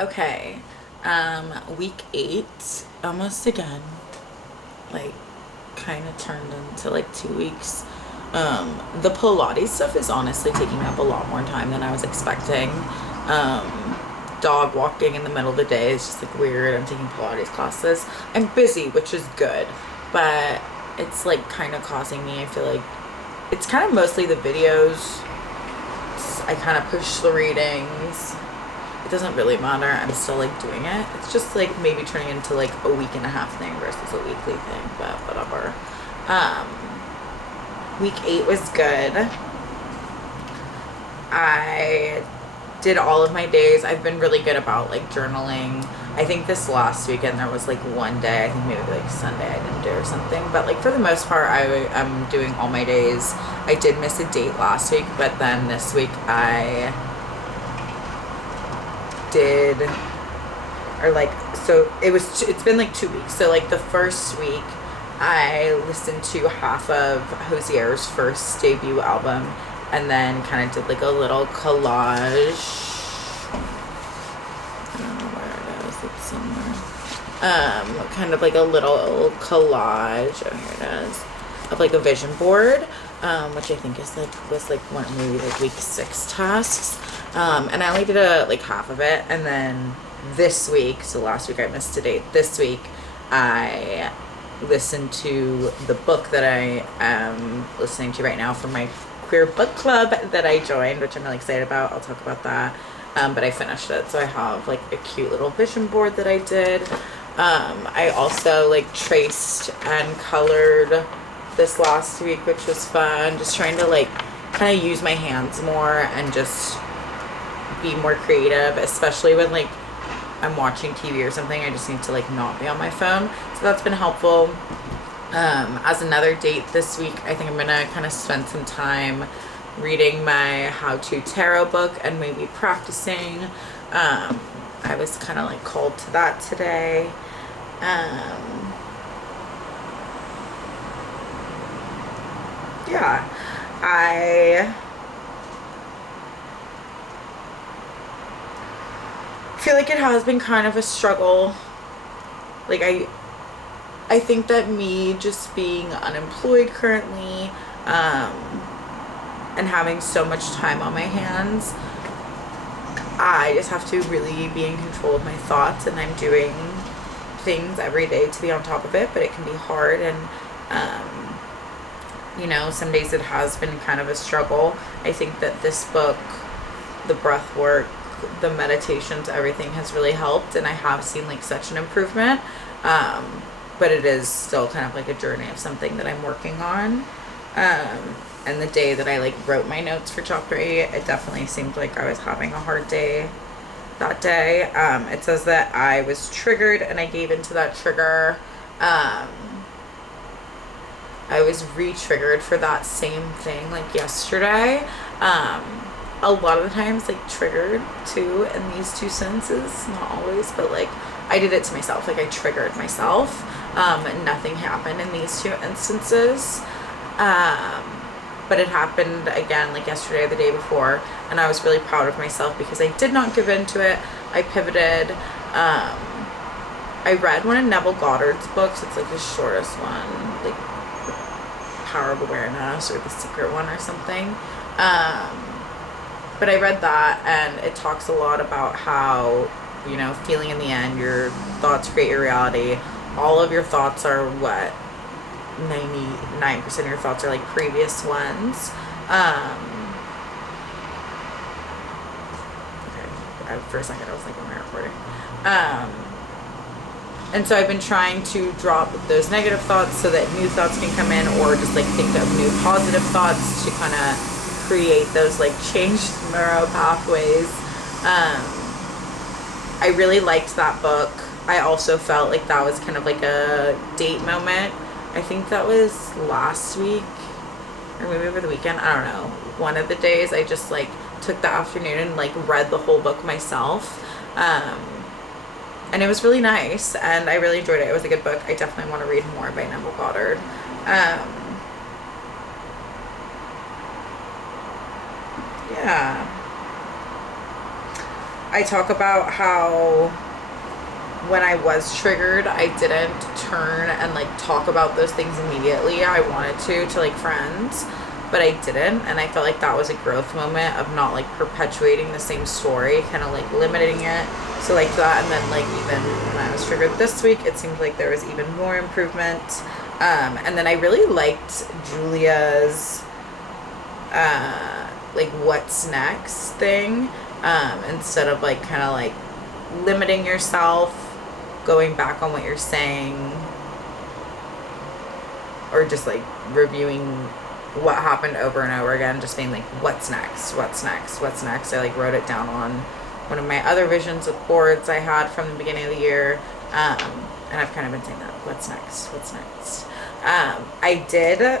Okay. Week 8, almost again. Like, kind of turned into like 2 weeks. The Pilates stuff is honestly taking up a lot more time than I was expecting. Dog walking in the middle of the day is just like weird. I'm taking Pilates classes. I'm busy, which is good, but it's like kind of causing me, I feel like it's kind of mostly the videos. I kind of push the readings. It doesn't really matter. I'm still like doing it. It's just like maybe turning into like a week and a half thing versus a weekly thing, but whatever. Um, week 8 was good. I did all of my days. I've been really good about like journaling. I think this last weekend there was like one day, I think maybe like Sunday I didn't do or something. But like for the most part, I'm doing all my days. I did miss a date last week, but then this week I did, or like, so it's been like 2 weeks. So like the first week I listened to half of Hosier's first debut album and then kind of did like a little collage. I don't know where it is. It's somewhere. Kind of like a little collage. Oh, here it is. Of like a vision board, which I think was like one maybe like week 6 tasks. And I only did like half of it, and then this week, so last week I missed a date. This week I listened to the book that I am listening to right now for my queer book club that I joined, which I'm really excited about. I'll talk about that. But I finished it, so I have like a cute little vision board that I did. I also like traced and colored this last week, which was fun. Just trying to like kind of use my hands more and just be more creative, especially when like I'm watching TV or something. I just need to like not be on my phone. So that's been helpful. As another date this week, I think I'm gonna kind of spend some time reading my How to Tarot book and maybe practicing. I was kind of like called to that today. Yeah, I feel like it has been kind of a struggle. Like I think that me just being unemployed currently, and having so much time on my hands, I just have to really be in control of my thoughts, and I'm doing things every day to be on top of it, but it can be hard, and some days it has been kind of a struggle. I think that this book, the breath work, the meditations, everything has really helped, and I have seen like such an improvement. But it is still kind of like a journey of something that I'm working on. And the day that I like wrote my notes for chapter 8, it definitely seemed like I was having a hard day that day. It says that I was triggered and I gave into that trigger. I was re-triggered for that same thing like yesterday. A lot of the times like triggered too in these two sentences, not always, but like I did it to myself. Like I triggered myself. Nothing happened in these two instances. But it happened again like yesterday or the day before, and I was really proud of myself because I did not give in to it. I pivoted. I read one of Neville Goddard's books. It's like the shortest one, like The Power of Awareness or The Secret one or something. But I read that, and it talks a lot about how, feeling in the end, your thoughts create your reality. All of your thoughts are what? 99% of your thoughts are like previous ones. Okay, for a second I was like, am I recording? And so I've been trying to drop those negative thoughts so that new thoughts can come in, or just like think of new positive thoughts to kind of create those like changed neural pathways. I really liked that book. I also felt like that was kind of like a date moment. I think that was last week or maybe over the weekend. I don't know. One of the days I just like took the afternoon and like read the whole book myself. And it was really nice, and I really enjoyed it. It was a good book. I definitely want to read more by Neville Goddard. Yeah. I talk about how when I was triggered, I didn't turn and like talk about those things immediately. I wanted to like friends, but I didn't, and I felt like that was a growth moment of not like perpetuating the same story, kind of like limiting it. So like that, and then like even when I was triggered this week, it seemed like there was even more improvement. And then I really liked Julia's like what's next thing, instead of like kind of like limiting yourself, going back on what you're saying, or just like reviewing what happened over and over again, just being like, what's next, what's next, what's next. I like wrote it down on one of my other visions of boards I had from the beginning of the year, and I've kind of been saying that, what's next, what's next. I did,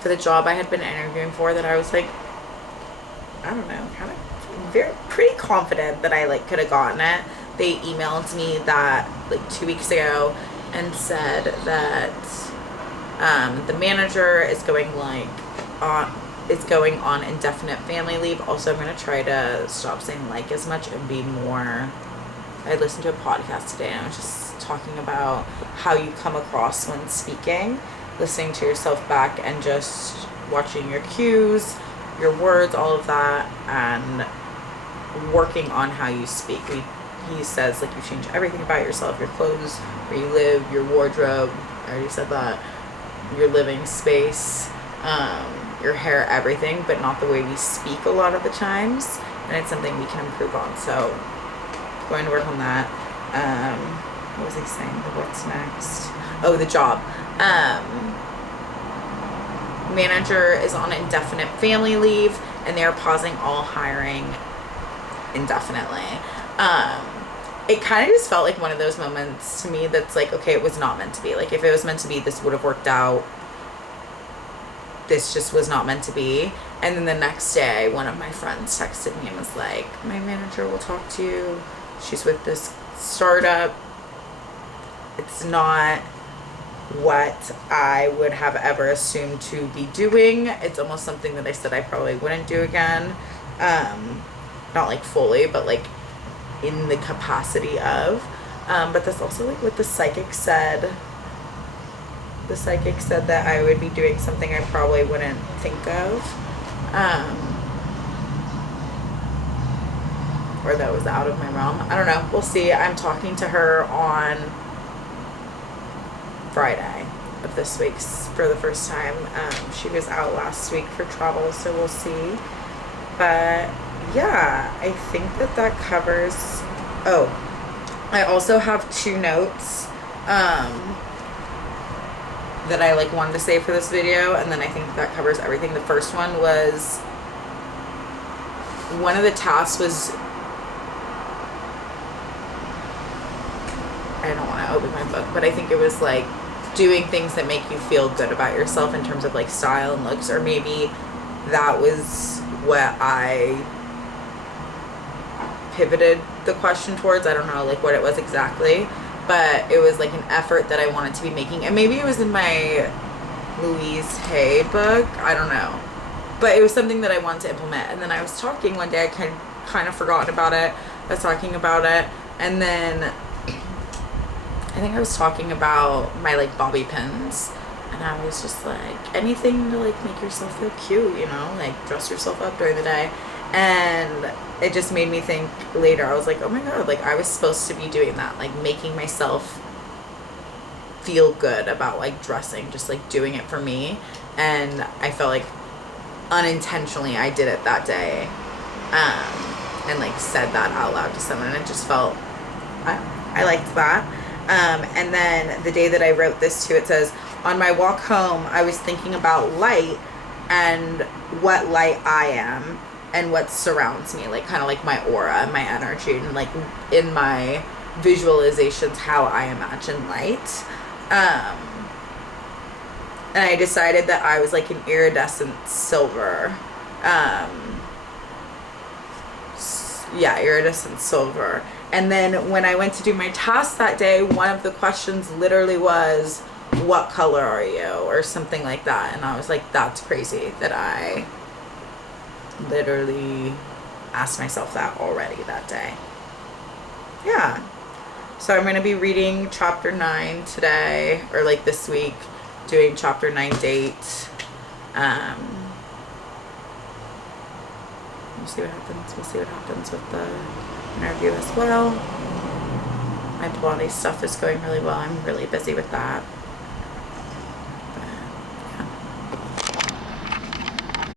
for the job I had been interviewing for, that I was like, I don't know, kind of pretty confident that I like could have gotten it. They emailed me that like 2 weeks ago and said that the manager is going on indefinite family leave. Also, I'm gonna try to stop saying like as much and be more. I listened to a podcast today and I was just talking about how you come across when speaking, listening to yourself back and just watching your cues, your words, all of that, and working on how you speak. He says like you change everything about yourself, your clothes, where you live, your wardrobe, I already said that, your living space, your hair, everything, but not the way we speak a lot of the times, and it's something we can improve on. So going to work on that. What was I saying? What's next? Oh, the job. Manager is on indefinite family leave, and they're pausing all hiring indefinitely. It kind of just felt like one of those moments to me that's like, okay, it was not meant to be. Like, if it was meant to be, this would have worked out. This just was not meant to be. And then the next day, one of my friends texted me and was like, my manager will talk to you. She's with this startup. It's not what I would have ever assumed to be doing. It's almost something that I said I probably wouldn't do again. Not like fully, but like in the capacity of. But that's also like what the psychic said. The psychic said that I would be doing something I probably wouldn't think of. Or that was out of my realm. I don't know. We'll see. I'm talking to her on Friday of this week for the first time. She was out last week for travel, so we'll see. But yeah, I think that covers. Oh, I also have 2 notes that I like wanted to say for this video, and then I think that covers everything. The first one was, one of the tasks was, I don't want to open my book, but I think it was like doing things that make you feel good about yourself in terms of like style and looks, or maybe that was what I pivoted the question towards. I don't know like what it was exactly, but it was like an effort that I wanted to be making, and maybe it was in my Louise Hay book, I don't know, but it was something that I wanted to implement. And then I was talking one day, I kind of forgotten about it. I was talking about it, and then I think I was talking about my like bobby pins, and I was just like, anything to like make yourself feel cute, you know, like dress yourself up during the day. And it just made me think later, I was like, oh my god, like I was supposed to be doing that, like making myself feel good about like dressing, just like doing it for me. And I felt like unintentionally I did it that day, and like said that out loud to someone, and it just felt, I liked that. And then the day that I wrote this too, it says, on my walk home, I was thinking about light and what light I am and what surrounds me, like kind of like my aura and my energy, and like in my visualizations how I imagine light. And I decided that I was like an iridescent silver. Yeah, iridescent silver. And then when I went to do my task that day, one of the questions literally was, what color are you? Or something like that. And I was like, that's crazy that I literally asked myself that already that day. Yeah. So I'm going to be reading chapter 9 today, or like this week, doing chapter 9 date. We'll see what happens. We'll see what happens with the interview as well. My Pilates stuff is going really well. I'm really busy with that.